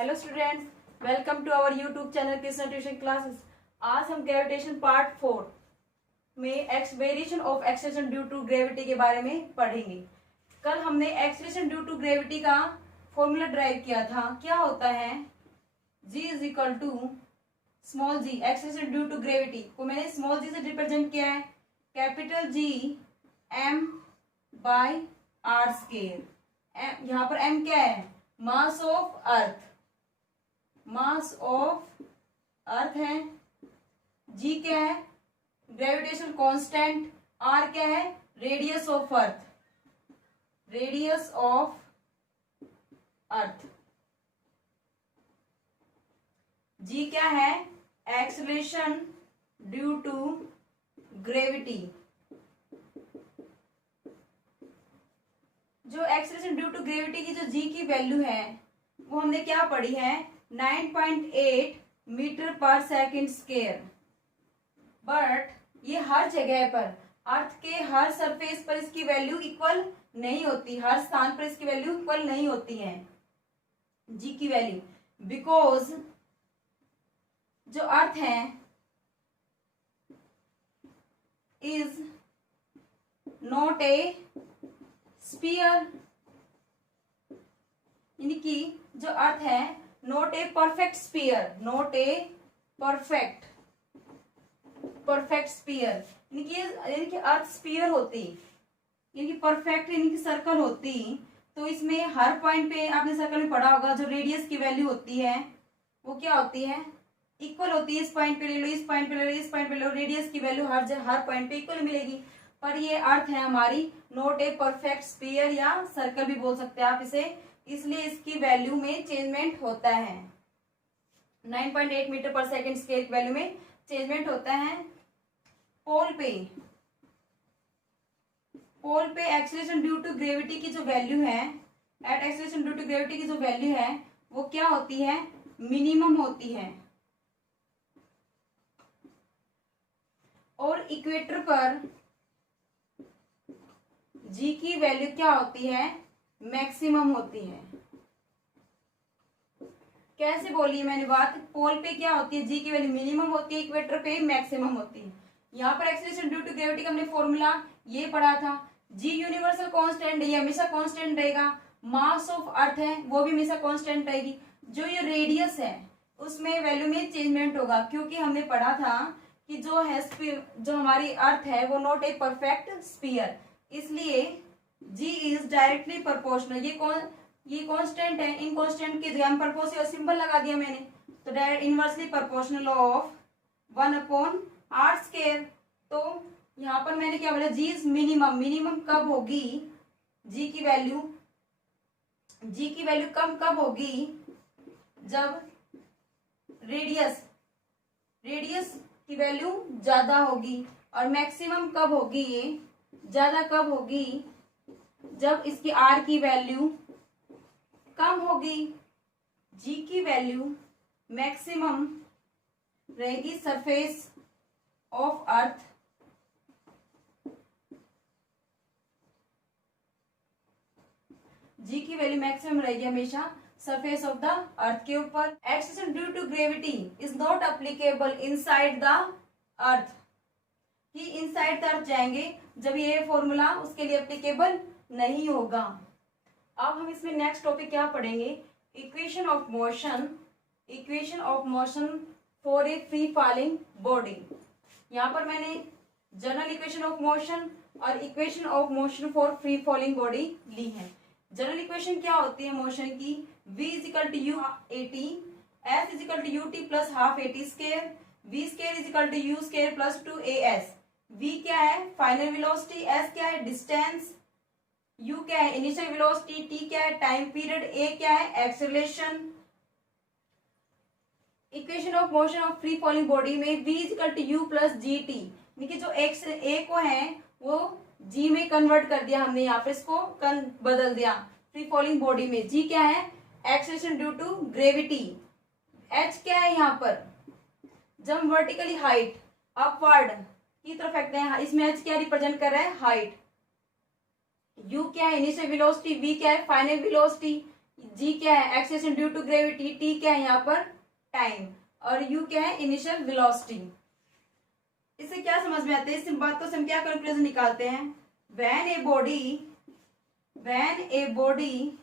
Hello students, welcome to our YouTube channel Krishna tuition classes. आज हम gravitation part 4 में variation of acceleration due to gravity के बारे में पढ़ेंगे। कल हमने एक्सेलरेशन ड्यू टू ग्रेविटी का फॉर्मूला ड्राइव किया था। क्या होता है? g is equal to small G. Acceleration due to gravity को मैंने स्मॉल जी से रिप्रेजेंट किया है, capital G m by R square. यहाँ पर m क्या है? Mass of earth, mass of अर्थ है। g क्या है? Gravitation constant. r क्या है? Radius of earth, radius of earth. g क्या है? Acceleration due to gravity. जो एक्सेलरेशन ड्यू टू ग्रेविटी की जो g की वैल्यू है वो हमने क्या पढ़ी है? 9.8 मीटर पर सेकंड स्क्वायर। बट ये हर जगह पर, अर्थ के हर सरफेस पर इसकी वैल्यू इक्वल नहीं होती, हर स्थान पर इसकी वैल्यू इक्वल नहीं होती है जी की वैल्यू, बिकॉज जो अर्थ है इज नॉट ए स्फीयर, यानी कि जो अर्थ है not a perfect sphere, not a perfect sphere, यानी कि अर्थ स्फीयर होती, यानी कि परफेक्ट यानी कि सर्कल होती, तो इसमें हर पॉइंट पे आपने सर्कल में पढ़ा होगा जो रेडियस की वैल्यू होती है वो क्या होती है? इक्वल होती है। इस पॉइंट पे ले लो, इस पॉइंट पे ले लो, इस पॉइंट पे ले लो, रेडियस की वैल्यू हर पॉइंट पे इक्वल मिलेगी। पर ये अर्थ है हमारी नॉट ए परफेक्ट स्फीयर या सर्कल भी बोल सकते हैं आप इसे, इसलिए इसकी वैल्यू में चेंजमेंट होता है। 9.8 मीटर पर सेकंड स्क्वायर की वैल्यू में चेंजमेंट होता है। पोल पे एक्सेलरेशन ड्यू टू ग्रेविटी की जो वैल्यू है, at acceleration due to gravity की जो वैल्यू है वो क्या होती है? मिनिमम होती है। और इक्वेटर पर जी की वैल्यू क्या होती है? मैक्सिमम होती है। कैसे बोली मैंने बात? पोल पे क्या होती है? जी की वैल्यू मिनिमम होती है, इक्वेटर पे मैक्सिमम होती है। यहाँ पर एक्सेलरेशन ड्यू टू ग्रेविटी का हमने फॉर्मूला ये पढ़ा था, जी यूनिवर्सल कांस्टेंट, ये हमेशा कांस्टेंट रहेगा। मास ऑफ अर्थ है वो भी हमेशा कांस्टेंट रहेगी। जो ये रेडियस है उसमें वैल्यू में चेंजमेंट होगा, क्योंकि हमने पढ़ा था कि जो हमारी अर्थ है वो नॉट ए परफेक्ट स्फीयर, इसलिए g इज डायरेक्टली प्रोपोर्शनल। ये कांस्टेंट है, इन कांस्टेंट की जगह हम प्रोपोर्शनल सिंबल लगा दिया मैंने, तो direct inversely proportional of 1/r square. तो यहाँ पर मैंने क्या बोला? g is minimum. मिनिमम कब होगी? g की वैल्यू कब होगी? जब रेडियस की वैल्यू ज्यादा होगी। और मैक्सिमम कब होगी? ये ज्यादा कब होगी? जब इसकी r की वैल्यू कम होगी। g की वैल्यू मैक्सिमम रहेगी सरफेस ऑफ अर्थ, g की वैल्यू मैक्सिमम रहेगी हमेशा सरफेस ऑफ द अर्थ के ऊपर। Acceleration due to gravity is not applicable inside the earth, कि इनसाइड द अर्थ जाएंगे जब ये फॉर्मूला उसके लिए एप्लीकेबल नहीं होगा। अब हम इसमें नेक्स्ट टॉपिक क्या पढ़ेंगे? Equation of motion for a free falling body. यहाँ पर मैंने जनरल इक्वेशन ऑफ मोशन और equation of motion for free falling body ली है। जनरल इक्वेशन क्या होती है मोशन की? v is equal to u at, f is equal to ut plus half at square, v square is equal to u square plus 2as। v क्या है? Final velocity, s क्या है? Distance, u क्या है? Initial velocity, t क्या है? Time period, a क्या है? Acceleration. Equation of motion of free falling body में v is equal to u plus gt, यानी जो x a को है वो g में कन्वर्ट कर दिया हमने, यहाँ पे इसको बदल दिया फ्री फॉलिंग बॉडी में। g क्या है? Acceleration due to gravity. h क्या है? यहाँ पर जब वर्टिकली हाइट अपवर्ड की तरफ फेंकते हैं, इसमें h क्या रिप्रेजेंट कर रहा है? हाइट। u क्या है? इनिशियल वेलोसिटी, v क्या है? Final velocity. जी क्या है acceleration due to gravity, T क्या है यहाँ पर टाइम, और यू क्या है इनिशियल वेलोसिटी। इससे क्या समझ में आता है, इस बातों से हम क्या कंक्लूजन निकालते हैं, when a body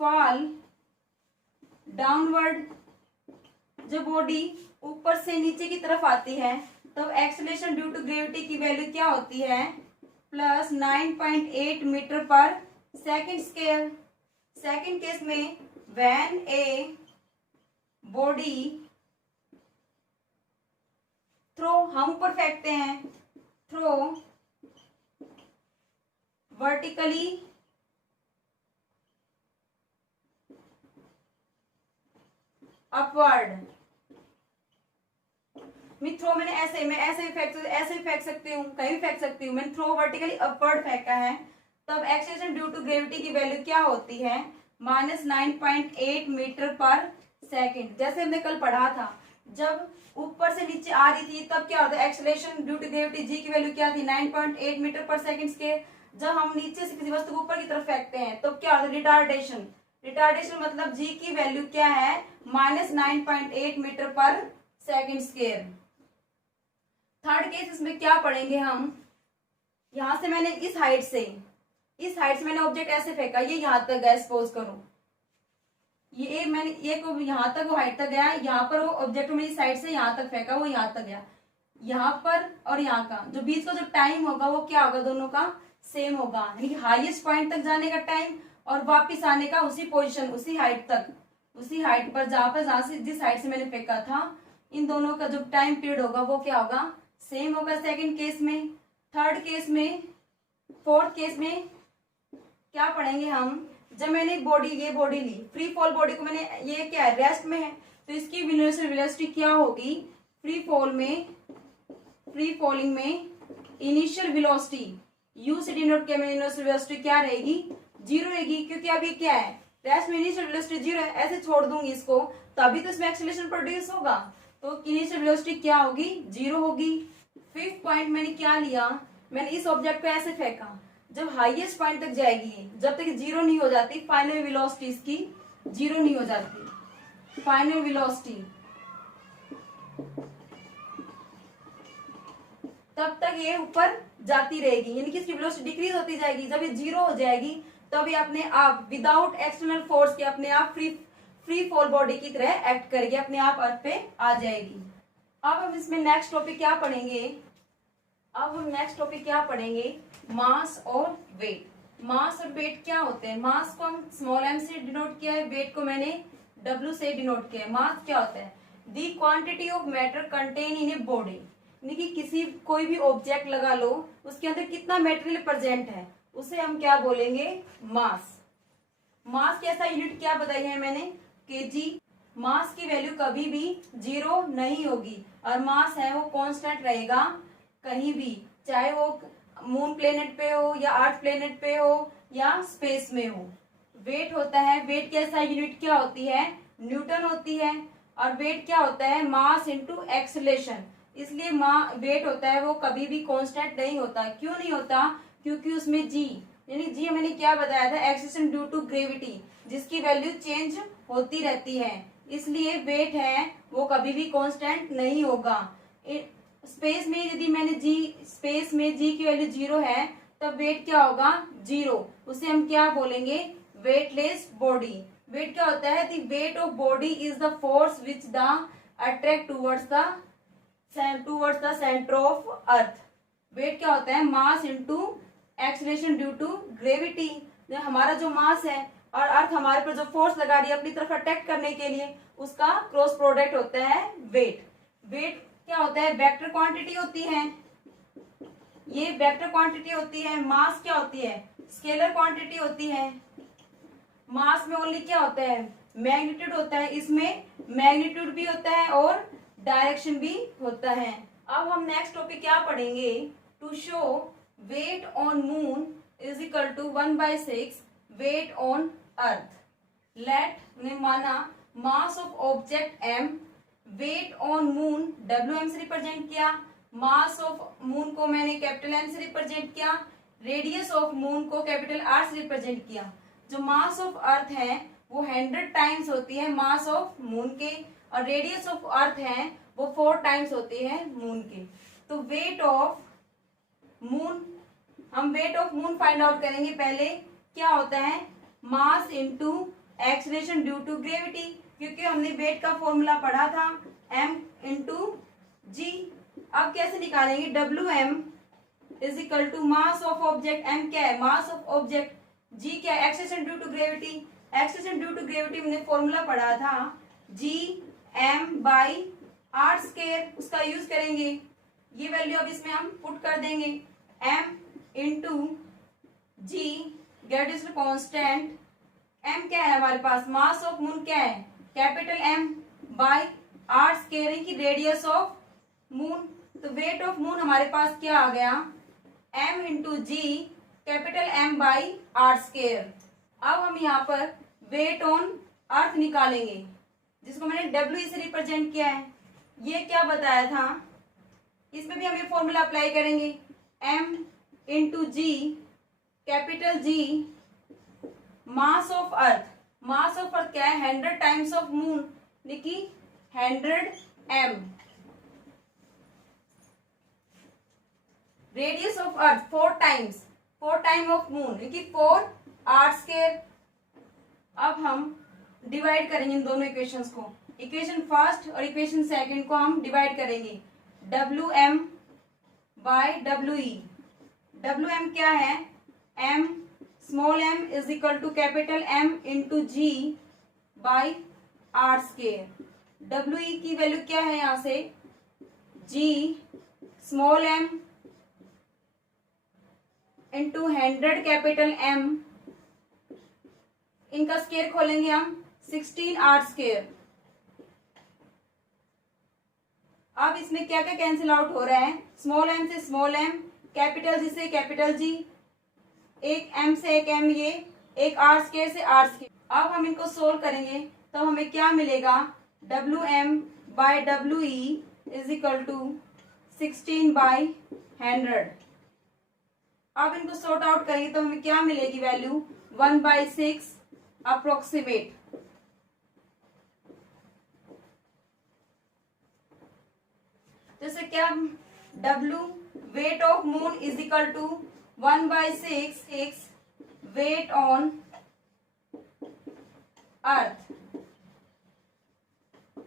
fall downward, जो बॉडी ऊपर से नीचे की तरफ आती है तब एक्सेलेरेशन ड्यू टू ग्रेविटी की वैल्यू क्या होती है, प्लस 9.8 मीटर पर सेकेंड स्क्वायर। सेकेंड केस में व्हेन ए बॉडी थ्रो, हम ऊपर फेंकते हैं, थ्रो वर्टिकली अपवर्ड, थ्रो मैंने ऐसे भी फेंक सकती हूँ, कहीं भी फेंक सकती हूँ, मैंने थ्रो वर्टिकली अपवर्ड फेंका है, तब एक्सेलेरेशन ड्यू टू ग्रेविटी की वैल्यू क्या होती है, -9.8 मीटर पर सेकेंड। जैसे हमने कल पढ़ा था, जब ऊपर से नीचे आ रही थी तब क्या होता है, acceleration due to gravity G की वैल्यू क्या थी, 9.8 मीटर पर सेकेंड के। जब हम नीचे से किसी वस्तु को ऊपर की तरफ फेंकते हैं तो क्या होता है, रिटार्डेशन। रिटार्डेशन मतलब जी की वैल्यू क्या है, -9.8 मीटर पर सेकेंड स्क्वायर। थर्ड केस इसमें क्या पढ़ेंगे हम, यहां से मैंने इस हाइट से मैंने ऑब्जेक्ट ऐसे फेंका, ये यहां तक गया, सपोज करो ये मैंने ये को यहां तक, वो हाइट तक गया, यहाँ पर वो ऑब्जेक्ट मेरी साइड से यहां तक फेंका, वो यहां तक गया, यहाँ पर और यहाँ का जो बीच का जो टाइम होगा वो क्या होगा, दोनों का सेम होगा, यानी कि हाईएस्ट पॉइंट तक जाने का टाइम और वापिस आने का उसी पोजिशन, उसी हाइट तक, उसी हाइट पर जहां से जिस हाइट से मैंने फेंका था, इन दोनों का जो टाइम पीरियड होगा वो क्या होगा, सेम होगा सेकेंड केस में। थर्ड केस में, फोर्थ केस में क्या पढ़ेंगे हम, जब मैंने ये बॉडी ली, फ्री फॉल बॉडी को मैंने, ये क्या है रेस्ट में है, तो इसकी इनिशियल वेलोसिटी क्या होगी, फ्री फॉलिंग में इनिशियल वेलोसिटी यू से डिनोट किया मैंने, इनिशियल वेलोसिटी क्या रहेगी, 0 रहेगी, क्योंकि अभी क्या है रेस्ट में इनिशियल वेलोसिटी 0 है, ऐसे छोड़ दूंगी इसको तभी तो इसमें एक्सेलरेशन प्रोड्यूस होगा, तो इनिशियल वेलोसिटी क्या होगी, 0 होगी। फिफ्थ पॉइंट मैंने क्या लिया, मैंने इस ऑब्जेक्ट को ऐसे फेंका, जब हाईएस्ट पॉइंट तक जाएगी, जब तक 0 नहीं हो जाती, फाइनल वेलोसिटी इसकी 0 नहीं हो जाती, फाइनल वेलोसिटी तब तक ये ऊपर जाती रहेगी, यानी कि इसकी वेलोसिटी डिक्रीज होती जाएगी। जब ये 0 हो जाएगी तब ये अपने आप विदाउट एक्सटर्नल फोर्स के अपने आप फ्री फॉल बॉडी की तरह एक्ट करेगी, अपने आप अर्थ पे आ जाएगी। अब हम इसमें नेक्स्ट टॉपिक क्या पढ़ेंगे, मास और वेट। मास और वेट क्या होते हैं, मास को हम स्मॉल m से डिनोट किया है, वेट को मैंने W से डिनोट किया है। मास क्या होता है, दी quantity of matter contain in a body, यानी कि कोई भी ऑब्जेक्ट लगा लो, उसके अंदर कितना मेटेरियल प्रेजेंट है, उसे हम क्या बोलेंगे, मास। मास की ऐसा यूनिट क्या बताई है मैंने, केजी। मास की वैल्यू कभी भी 0 नहीं होगी, और मास है वो कांस्टेंट रहेगा कहीं भी, चाहे वो मून प्लेनेट पे हो या अर्थ प्लेनेट पे हो या स्पेस में हो। वेट होता है, वेट की ऐसा यूनिट क्या होती है, न्यूटन होती है, और वेट क्या होता है, मास इंटू एक्सेलरेशन। इसलिए वेट होता है वो कभी भी कांस्टेंट नहीं होता। क्यों नहीं होता, क्योंकि उसमें जी, यानी जी मैंने क्या बताया था, एक्सेलरेशन ड्यू टू ग्रेविटी, जिसकी वैल्यू चेंज होती रहती है, इसलिए वेट है वो कभी भी कांस्टेंट नहीं होगा। स्पेस में यदि मैंने स्पेस में जी की वैल्यू 0 है, तब वेट क्या होगा, 0, उसे हम क्या बोलेंगे, वेटलेस बॉडी। वेट क्या होता है, the weight of body is the force which the attract towards the centre of earth. Weight क्या होता है, mass into acceleration due to gravity. हमारा जो मास है और अर्थ हमारे पर जो फोर्स लगा रही है अपनी तरफ अट्रैक्ट करने के लिए, उसका क्रॉस प्रोडक्ट होता है वेट। वेट क्या होता है, वेक्टर क्वांटिटी होती है, ये वेक्टर क्वांटिटी होती है। मास क्या होती है, स्केलर क्वांटिटी होती है। मास में ओनली क्या होता है, मैग्नीट्यूड होता है, इसमें मैग्नीट्यूड भी होता है और डायरेक्शन भी होता है। अब हम नेक्स्ट टॉपिक क्या पढ़ेंगे, to show weight on moon is equal to 1/6 weight on earth. Let ने माना mass of object m, weight on moon WM से रिप्रेजेंट किया, मास ऑफ मून को मैंने कैपिटल M से रिप्रेजेंट किया, रेडियस ऑफ मून को कैपिटल R से रिप्रेजेंट किया। जो मास ऑफ अर्थ है वो 100 टाइम्स होती है मास ऑफ मून के, और रेडियस ऑफ अर्थ है वो 4 टाइम्स होती है मून के। तो वेट ऑफ मून, हम weight of moon find out करेंगे। पहले क्या होता है, mass into acceleration due to gravity, क्योंकि हमने वेट का फॉर्मूला पढ़ा था m इंटू जी। अब कैसे निकालेंगे, W M is equal to mass of object, m क्या है मास ऑफ ऑब्जेक्ट, g क्या है acceleration due to gravity. Acceleration due to gravity हमने फॉर्मूला पढ़ा था g m by R square, उसका यूज करेंगे। ये वैल्यू अब इसमें हम पुट कर देंगे, m इंटू जी ग्रेविटेशनल कांस्टेंट, m क्या है हमारे पास, मास ऑफ मून क्या है capital M by R square की रेडियस ऑफ मून। तो वेट ऑफ मून हमारे पास क्या आ गया, m into G capital M by R square. अब हम यहाँ पर वेट ऑन अर्थ निकालेंगे, जिसको मैंने W से रिप्रेजेंट किया है। ये क्या बताया था, इसमें भी हम ये फॉर्मूला अप्लाई करेंगे, m into G capital G mass of earth, mass of earth क्या है 100 टाइम्स ऑफ मून, देखी 100 m। Radius of earth 4 times, 4 time of moon, देखी 4 आर स्क्वायर। अब हम डिवाइड करेंगे इन दोनों इक्वेशंस को, इक्वेशन फर्स्ट और इक्वेशन सेकंड को हम डिवाइड करेंगे, W M by W E. W M क्या है, m small m is equal to capital M into G by R square. W E की वैल्यू क्या है यहां से, g small m into 100 capital M, इनका स्क्वायर खोलेंगे हम 16 आर स्क्वायर। अब इसमें क्या क्या कैंसिल आउट हो रहा है, स्मॉल m से स्मॉल m, कैपिटल जी से कैपिटल जी, एक m से एक m, ये एक आर स्क्वायर से आर स्क्वायर। अब हम इनको सोल्व करेंगे तो हमें क्या मिलेगा, W M by W E is equal to 16 by 100। अब इनको सॉर्ट आउट करेंगे तो हमें क्या मिलेगी वैल्यू, 1/6 अप्रोक्सीमेट। जैसे क्या, W weight of moon is equal to 1/6 weight on earth.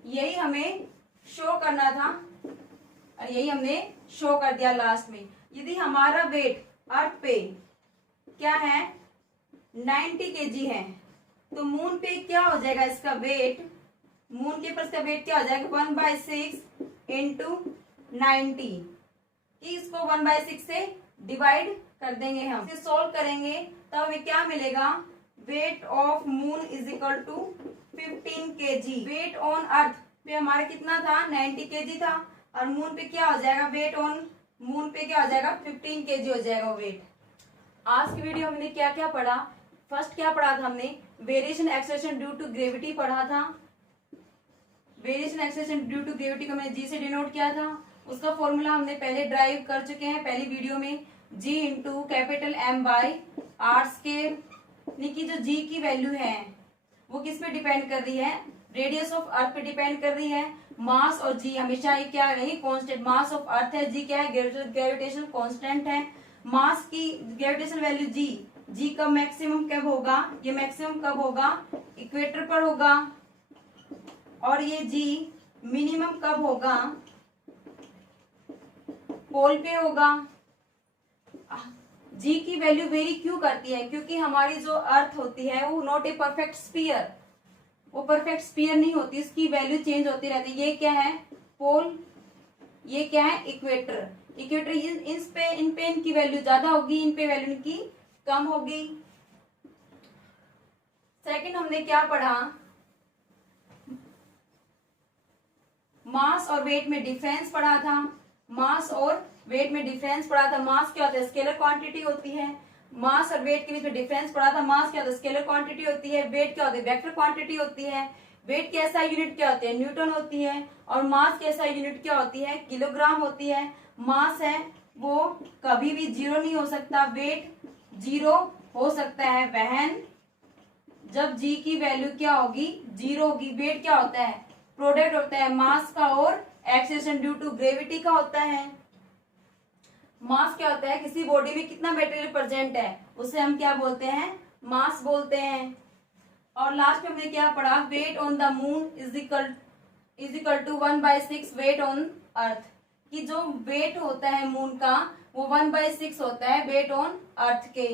यही हमें शो करना था और यही हमने शो कर दिया लास्ट में। यदि हमारा वेट अर्थ पे क्या है 90 kg है, तो मून पे क्या हो जाएगा इसका वेट, मून के पास का वेट क्या हो जाएगा 1/6 इंटू 90, कि इसको 1/6 से डिवाइड कर देंगे। हम इसे सोल्व करेंगे तब हमें क्या मिलेगा, weight of moon is equal to 15 kg। Weight on earth पे हमारा कितना था 90 kg था, और मून पे क्या हो जाएगा, वेट ऑन मून पे क्या हो जाएगा 15 kg हो जाएगा वेट। आज की वीडियो हमने क्या क्या पढ़ा, फर्स्ट क्या पढ़ा था हमने, variation acceleration due to gravity पढ़ा था। Variation acceleration due to gravity को मैंने जी से डिनोट किया था, उसका फॉर्मूला हमने पहले ड्राइव कर चुके हैं पहली वीडियो में, g into capital M by R square. की जो g की वैल्यू है वो किस पे डिपेंड कर रही है, रेडियस ऑफ अर्थ पे डिपेंड कर रही है। मास और g हमेशा ये क्या रहेंगे कांस्टेंट, मास ऑफ अर्थ है, g क्या है ग्रेविटेशनल कांस्टेंट है। मास की ग्रेविटेशनल वैल्यू g का मैक्सिमम कब होगा, ये मैक्सिमम कब होगा, इक्वेटर पर होगा, और ये g मिनिमम कब होगा, पोल पे होगा। जी की वैल्यू वेरी क्यों करती है, क्योंकि हमारी जो अर्थ होती है वो नॉट ए परफेक्ट स्फीयर, वो परफेक्ट स्फीयर नहीं होती, इसकी वैल्यू चेंज होती रहती है। ये क्या है पोल, ये क्या है इक्वेटर। इक्वेटर इन पे इनकी वैल्यू ज्यादा होगी, इन पे वैल्यू इनकी कम होगी। सेकंड हमने क्या पढ़ा, मास और वेट में डिफरेंस पढ़ा था। मास और वेट में डिफरेंस पढ़ा था। मास क्या होता है, स्केलर क्वांटिटी होती है। मास और वेट के बीच में डिफरेंस पढ़ा था। मास क्या होता है, स्केलर क्वांटिटी होती है। वेट क्या होती है, वेक्टर क्वांटिटी होती है। वेट की ऐसा यूनिट क्या होती है, न्यूटन होती है। और मास की ऐसा यूनिट क्या होती है, किलोग्राम होती है। मास है वो कभी भी जीरो नहीं हो सकता, वेट जीरो हो सकता है। वहन जब जी की वैल्यू क्या होगी, 0 होगी। वेट क्या होता है, प्रोडक्ट होता है मास का और एक्सेलरेशन ड्यू टू ग्रेविटी का होता है। मास क्या होता है, किसी बॉडी में कितना मटेरियल प्रेजेंट है उसे हम क्या बोलते हैं, मास बोलते हैं। और लास्ट में हमने क्या पढ़ा, weight on the moon is equal to 1/6 weight on earth, कि जो वेट होता है मून का वो 1/6 होता है वेट ऑन अर्थ के।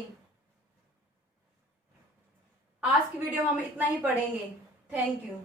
आज की वीडियो में हम इतना ही पढ़ेंगे। Thank you.